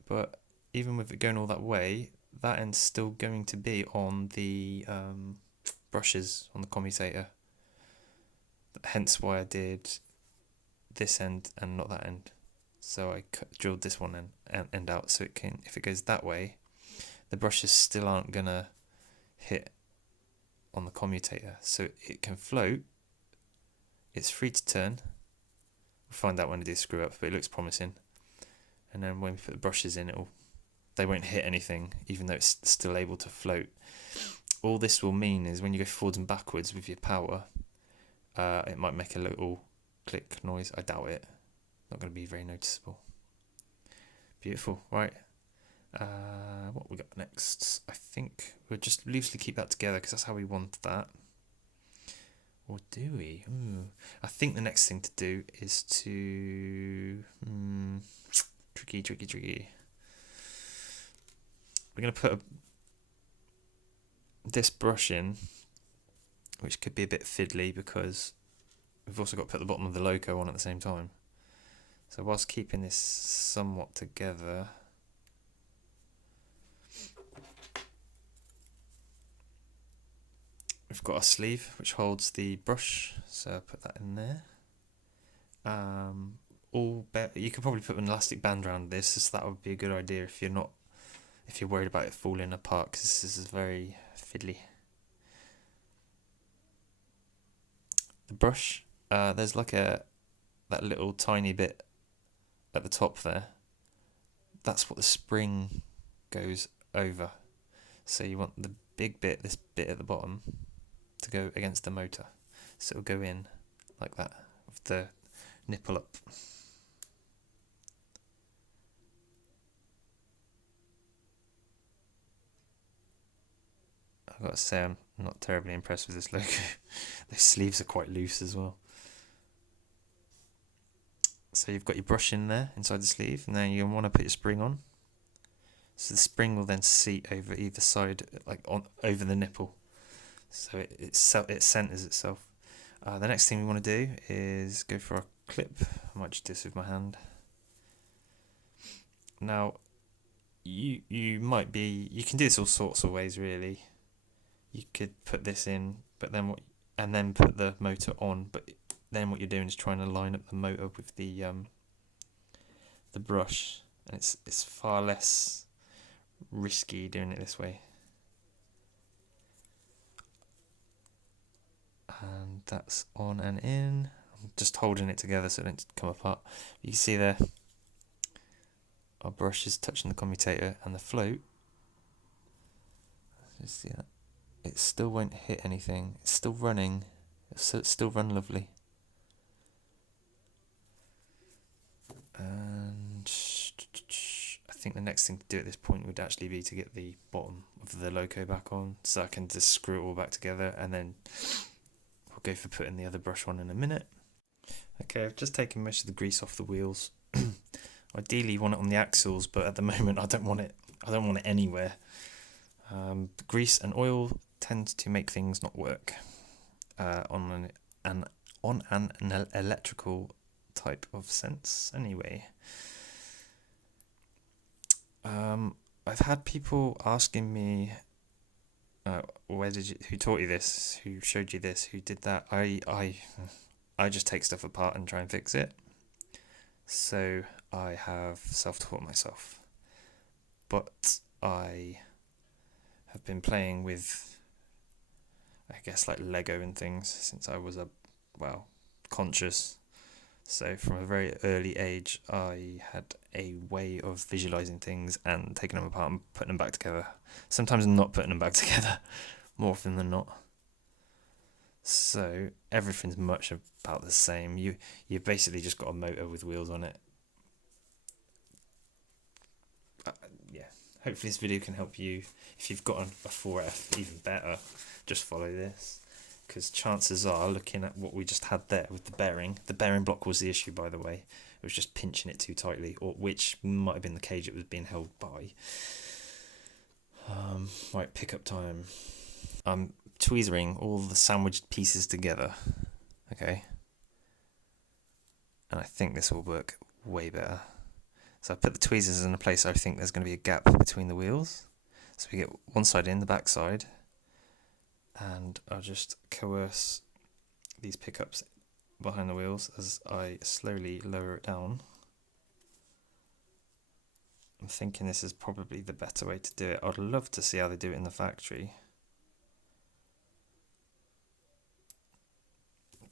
But even with it going all that way, that end's still going to be on the brushes on the commutator. Hence why I did this end and not that end. So I drilled this one end out, so it can, if it goes that way, the brushes still aren't gonna hit on the commutator, so it can float. It's free to turn. We'll find out when I do screw up, but it looks promising. And then when we put the brushes in, they won't hit anything, even though it's still able to float. All this will mean is when you go forwards and backwards with your power, it might make a little click noise. I doubt it. Not going to be very noticeable. Beautiful, right? What we got next? I think we'll just loosely keep that together because that's how we want that. Or do we? Ooh. I think the next thing to do is to... tricky. We're going to put this brush in, which could be a bit fiddly because we've also got to put the bottom of the loco on at the same time. So whilst keeping this somewhat together, we've got our sleeve which holds the brush, so I'll put that in there. You could probably put an elastic band around this, so that would be a good idea if you're worried about it falling apart, because this is very fiddly. The brush, there's like that little tiny bit at the top there. That's what the spring goes over. So you want the big bit, this bit at the bottom, to go against the motor. So it'll go in like that, with the nipple up. I've got to say, I'm not terribly impressed with this logo. The sleeves are quite loose as well. So you've got your brush in there, inside the sleeve, and then you want to put your spring on. So the spring will then seat over either side, like over the nipple. So it centers itself. The next thing we want to do is go for our clip. I might just do this with my hand. Now, you can do this all sorts of ways really. You could put this in, but then then put the motor on. But then what you're doing is trying to line up the motor with the brush, and it's far less risky doing it this way. And that's on and in. I'm just holding it together so it doesn't come apart. You can see there, our brush is touching the commutator, and the float, just see that, it still won't hit anything. It's still running, so it's still run lovely. And I think the next thing to do at this point would actually be to get the bottom of the loco back on, so I can just screw it all back together, and then we'll go for putting the other brush on in a minute. Okay, I've just taken most of the grease off the wheels. Ideally you want it on the axles, but at the moment I don't want it anywhere. Grease and oil tends to make things not work on an electrical type of sense anyway. I've had people asking me, who taught you this, who showed you this, who did that. I just take stuff apart and try and fix it. So I have self-taught myself. But I have been playing with, I guess like Lego and things since I was conscious. So from a very early age, I had a way of visualizing things and taking them apart and putting them back together. Sometimes not putting them back together, more often than not. So everything's much about the same. You basically just got a motor with wheels on it. Yeah. Hopefully this video can help you. If you've got a 4F, even better, just follow this. Because chances are, looking at what we just had there with the bearing block was the issue, by the way. It was just pinching it too tightly, or which might have been the cage it was being held by. Right, pickup time. I'm tweezering all the sandwiched pieces together, okay? And I think this will work way better. So I put the tweezers in a place I think there's going to be a gap between the wheels. So we get one side in, the back side. And I'll just coerce these pickups behind the wheels as I slowly lower it down. I'm thinking this is probably the better way to do it. I'd love to see how they do it in the factory,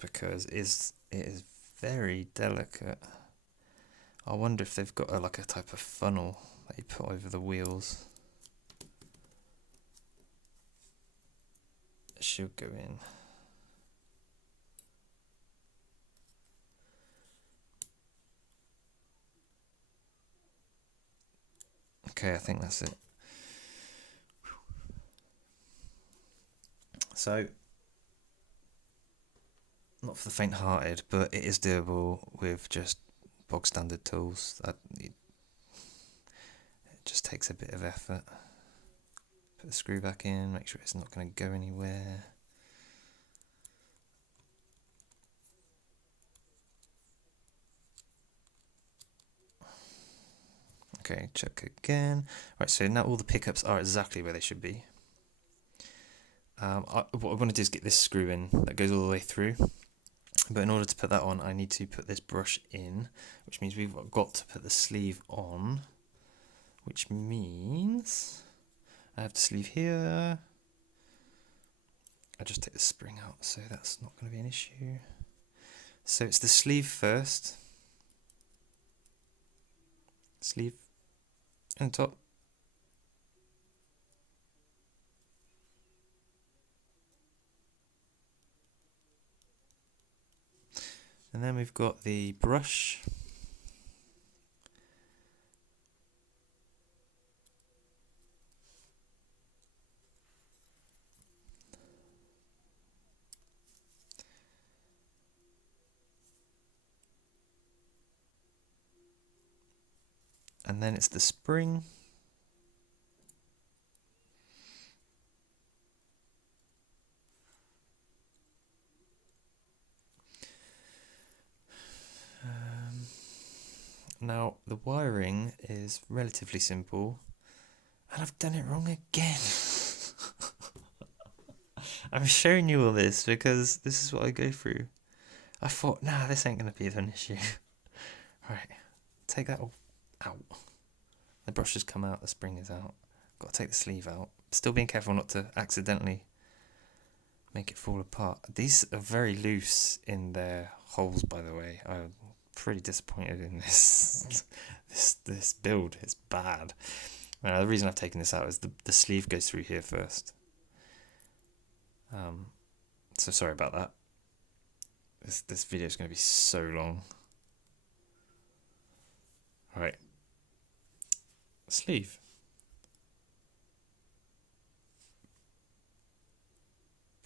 because it is very delicate. I wonder if they've got like a type of funnel that you put over the wheels. It should go in. Okay, I think that's it. So, not for the faint-hearted, but it is doable with just bog standard tools. It just takes a bit of effort. Put the screw back in, make sure it's not going to go anywhere. Okay, check again. Right, so now all the pickups are exactly where they should be. What I want to do is get this screw in that goes all the way through. But in order to put that on, I need to put this brush in, which means we've got to put the sleeve on, which means I have the sleeve here. I just take the spring out, so that's not going to be an issue. So it's the sleeve first. Sleeve and top. And then we've got the brush. And then it's the spring. Now, the wiring is relatively simple, and I've done it wrong again. I'm showing you all this because this is what I go through. I thought, nah, this ain't going to be an issue. Right, take that all out. The brush has come out, the spring is out. Got to take the sleeve out. Still being careful not to accidentally make it fall apart. These are very loose in their holes, by the way. I'm pretty disappointed in this this build. It's bad. Now, the reason I've taken this out is the sleeve goes through here first. So sorry about that. This video is going to be so long. All right. Sleeve.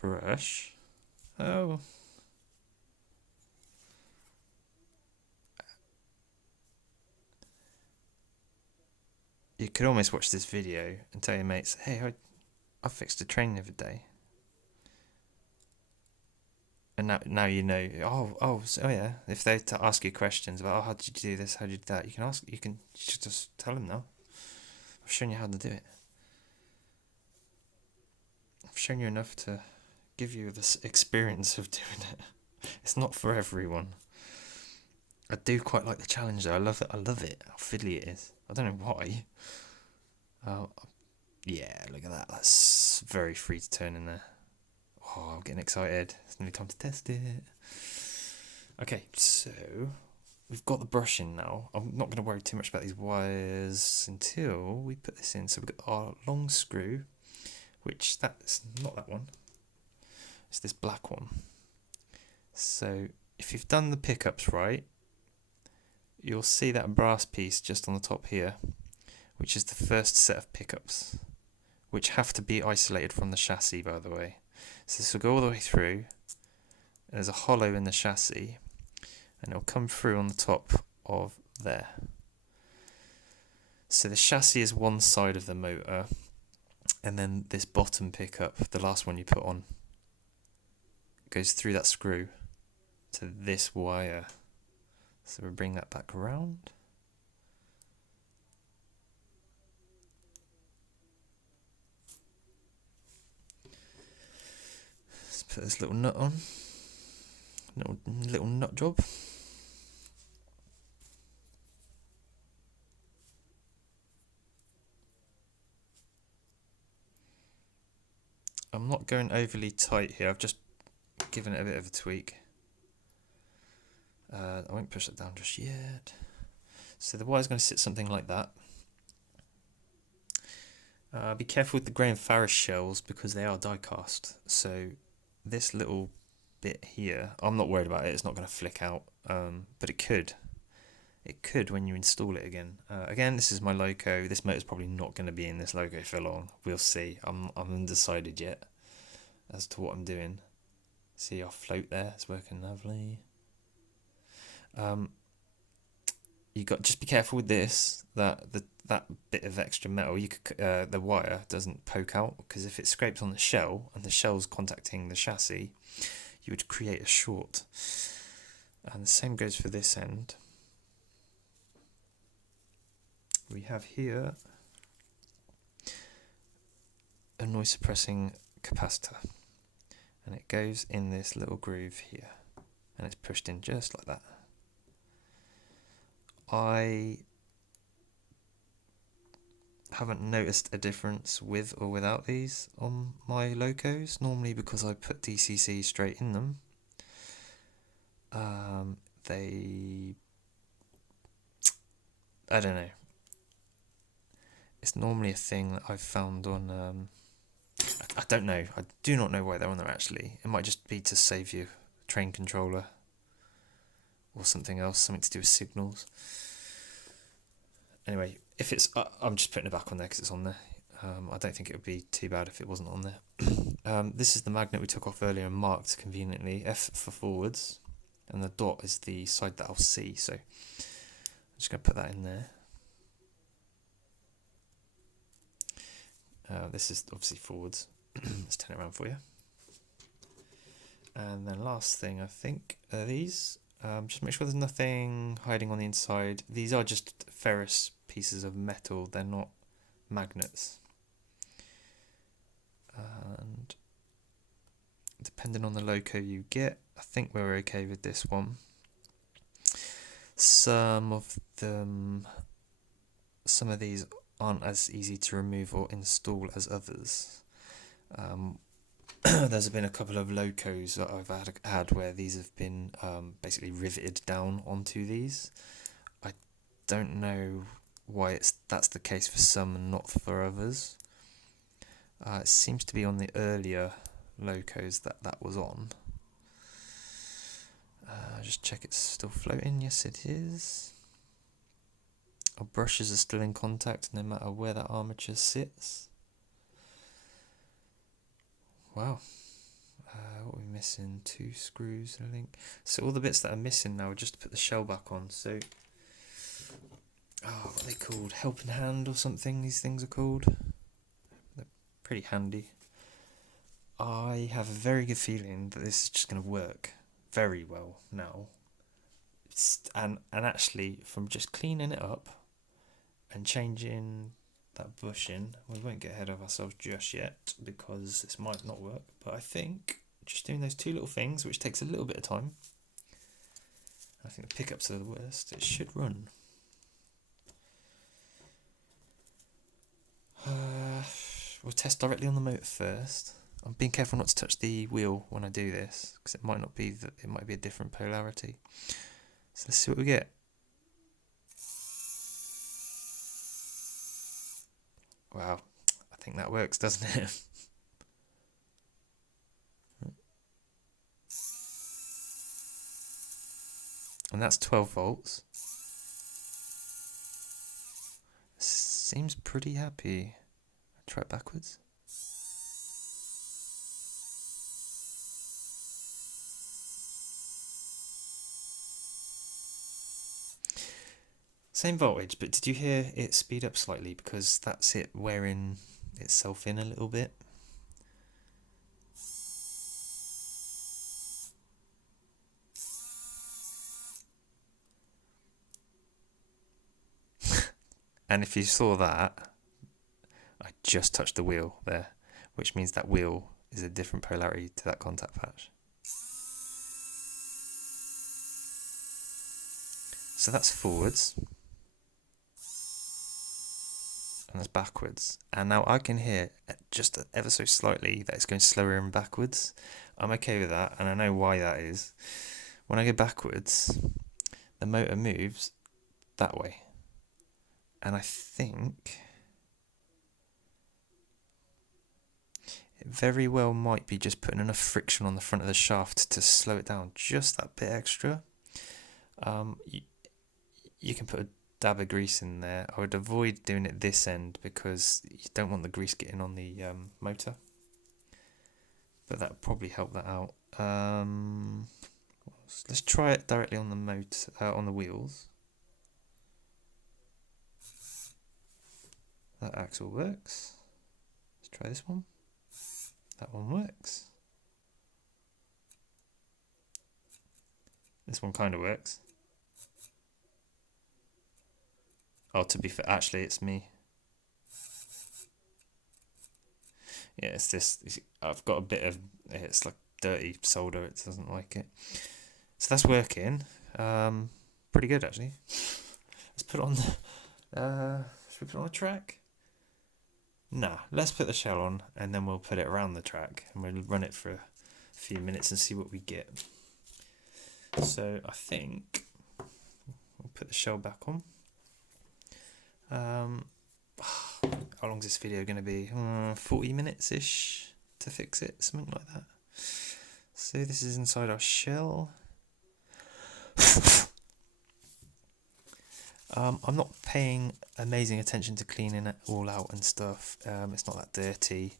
Brush. Oh. You could almost watch this video and tell your mates, hey, I fixed a train the other day. And now you know, oh yeah, if they ask you questions about, how did you do this, how did you do that, you can just tell them, no, I've shown you how to do it. I've shown you enough to give you this experience of doing it. It's not for everyone. I do quite like the challenge though. I love it. How fiddly it is. I don't know why. Yeah, look at that. That's very free to turn in there. Oh, Oh, I'm getting excited. It's nearly time to test it. Okay, so we've got the brush in now. I'm not going to worry too much about these wires until we put this in. So we've got our long screw, which that's not that one. It's this black one. So if you've done the pickups right, you'll see that brass piece just on the top here, which is the first set of pickups, which have to be isolated from the chassis, by the way. So this will go all the way through. There's a hollow in the chassis, and it'll come through on the top of there. So the chassis is one side of the motor, and then this bottom pickup, the last one you put on, goes through that screw to this wire. So we'll bring that back around. Let's put this little nut on. Little nut job. I'm not going overly tight here. I've just given it a bit of a tweak. I won't push it down just yet. So the wire's going to sit something like that. Be careful with the Graham Farish shells because they are die cast. So this little bit here, I'm not worried about it. It's not going to flick out, but it could. It could when you install it again. Again, this is my loco. This motor's probably not going to be in this loco for long. We'll see. I'm undecided yet as to what I'm doing. See our float there. It's working lovely. You got just be careful with this. That bit of extra metal, you could the wire doesn't poke out, because if it scrapes on the shell and the shell's contacting the chassis, you would create a short. And the same goes for this end. We have here a noise suppressing capacitor, and it goes in this little groove here, and it's pushed in just like that. I haven't noticed a difference with or without these on my locos, normally because I put DCC straight in them. I don't know. It's normally a thing that I've found on, I don't know, I do not know why they're on there actually. It might just be to save you train controller or something else, something to do with signals. Anyway, if it's, I'm just putting it back on there because it's on there. I don't think it would be too bad if it wasn't on there. This is the magnet we took off earlier and marked conveniently, F for forwards, and the dot is the side that I'll see, so I'm just going to put that in there. This is obviously forwards. Let's turn it around for you. And then last thing, I think, are these. Just make sure there's nothing hiding on the inside. These are just ferrous pieces of metal. They're not magnets. And depending on the loco you get, I think we're okay with this one. Some of these aren't as easy to remove or install as others. There's been a couple of locos that I've had where these have been basically riveted down onto these. I don't know why that's the case for some and not for others. It seems to be on the earlier locos that was on. Just check it's still floating. Yes, it is. Our brushes are still in contact no matter where that armature sits. Wow. What are we missing? 2 screws, I think. So all the bits that are missing now are just to put the shell back on. So, what are they called? Helping hand or something, these things are called. They're pretty handy. I have a very good feeling that this is just going to work very well now. And actually, from just cleaning it up and changing that bushing, we won't get ahead of ourselves just yet because this might not work, but I think just doing those 2 little things, which takes a little bit of time, I think the pickups are the worst, it should run. We'll test directly on the motor first. I'm being careful not to touch the wheel when I do this, because it might not be it might be a different polarity. So let's see what we get. Wow, I think that works, doesn't it? And that's 12 volts. Seems pretty happy. Try it backwards. Same voltage, but did you hear it speed up slightly? Because that's it wearing itself in a little bit. And if you saw that, I just touched the wheel there, which means that wheel is a different polarity to that contact patch. So that's forwards. And that's backwards. And now I can hear just ever so slightly that it's going slower and backwards. I'm okay with that, and I know why that is. When I go backwards, the motor moves that way. And I think it very well might be just putting enough friction on the front of the shaft to slow it down just that bit extra. You can put a dab of grease in there. I would avoid doing it this end because you don't want the grease getting on the motor. But that would probably help that out. Let's try it directly on the motor, on the wheels. That axle works. Let's try this one. That one works. This one kind of works. Oh, to be fair, actually, it's me. Yeah, it's this. I've got a bit of. It's like dirty solder. It doesn't like it. So that's working. Pretty good actually. Let's put it on the. Should we put it on a track? Nah, let's put the shell on and then we'll put it around the track and we'll run it for a few minutes and see what we get. So I think we'll put the shell back on. How long is this video going to be? 40 minutes ish to fix it, something like that. So this is inside our shell. I'm not paying amazing attention to cleaning it all out and stuff. It's not that dirty.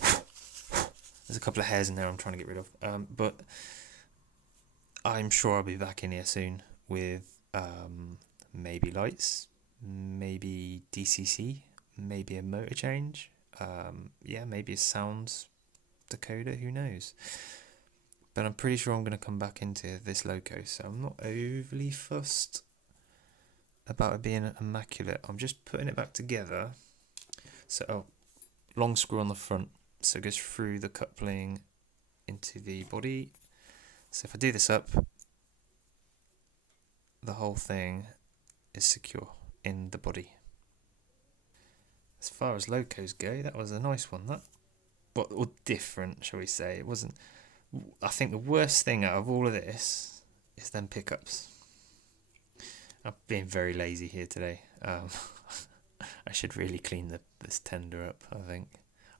There's a couple of hairs in there I'm trying to get rid of. But I'm sure I'll be back in here soon with maybe lights, maybe DCC, maybe a motor change. Yeah, maybe a sounds decoder, who knows. But I'm pretty sure I'm going to come back into this loco, so I'm not overly fussed about it being immaculate. I'm just putting it back together. So, long screw on the front, so it goes through the coupling into the body. So if I do this up, the whole thing is secure in the body. As far as locos go, that was a nice one. That, or different, shall we say? It wasn't. I think the worst thing out of all of this is them pickups. I've been very lazy here today. I should really clean this tender up, I think.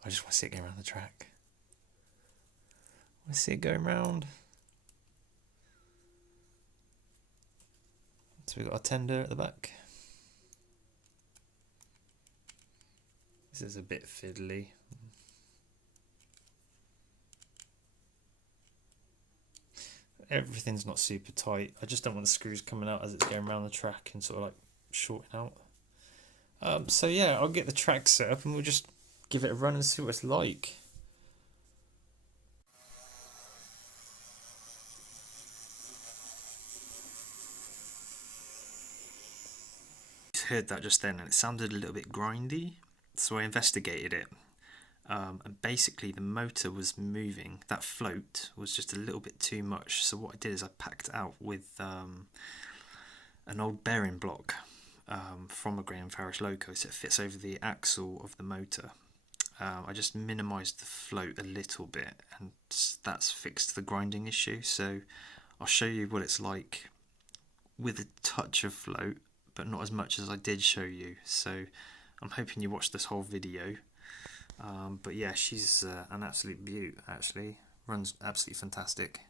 I just want to see it going around the track. I want to see it going round. So we've got a tender at the back. This is a bit fiddly. Everything's not super tight. I just don't want the screws coming out as it's going around the track and sort of like shorting out. So yeah, I'll get the track set up and we'll just give it a run and see what it's like. Heard that just then and it sounded a little bit grindy, so I investigated it. And basically the motor was moving. That float was just a little bit too much, so what I did is I packed it out with an old bearing block from a Graham Farish loco, so it fits over the axle of the motor. I just minimised the float a little bit, and that's fixed the grinding issue. So I'll show you what it's like with a touch of float, but not as much as I did show you. So I'm hoping you watch this whole video. But yeah, she's an absolute beaut, actually. Runs absolutely fantastic.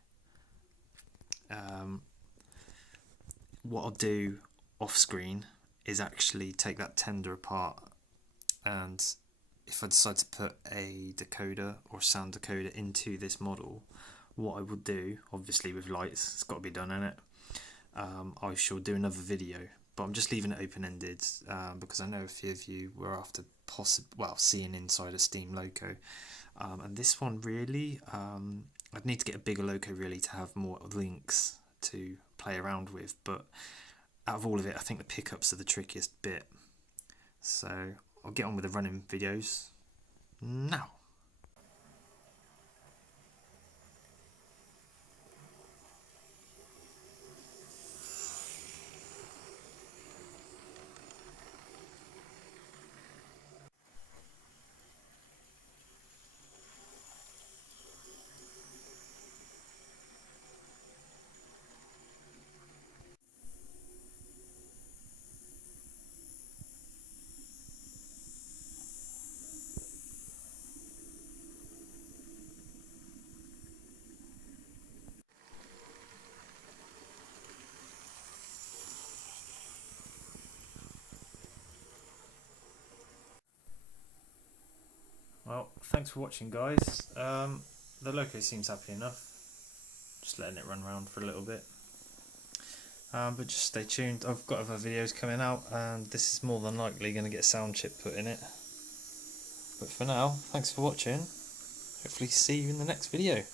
What I'll do off screen is actually take that tender apart, and if I decide to put a decoder or sound decoder into this model, what I will do, obviously with lights, it's got to be done in it, I shall do another video, but I'm just leaving it open-ended because I know a few of you were after seeing inside a Steam Loco, and this one really, I'd need to get a bigger Loco really to have more links to play around with, but out of all of it, I think the pickups are the trickiest bit. So I'll get on with the running videos now. Well, thanks for watching, guys. The Loco seems happy enough. Just letting it run around for a little bit. But just stay tuned. I've got other videos coming out, and this is more than likely going to get a sound chip put in it. But for now, thanks for watching. Hopefully see you in the next video.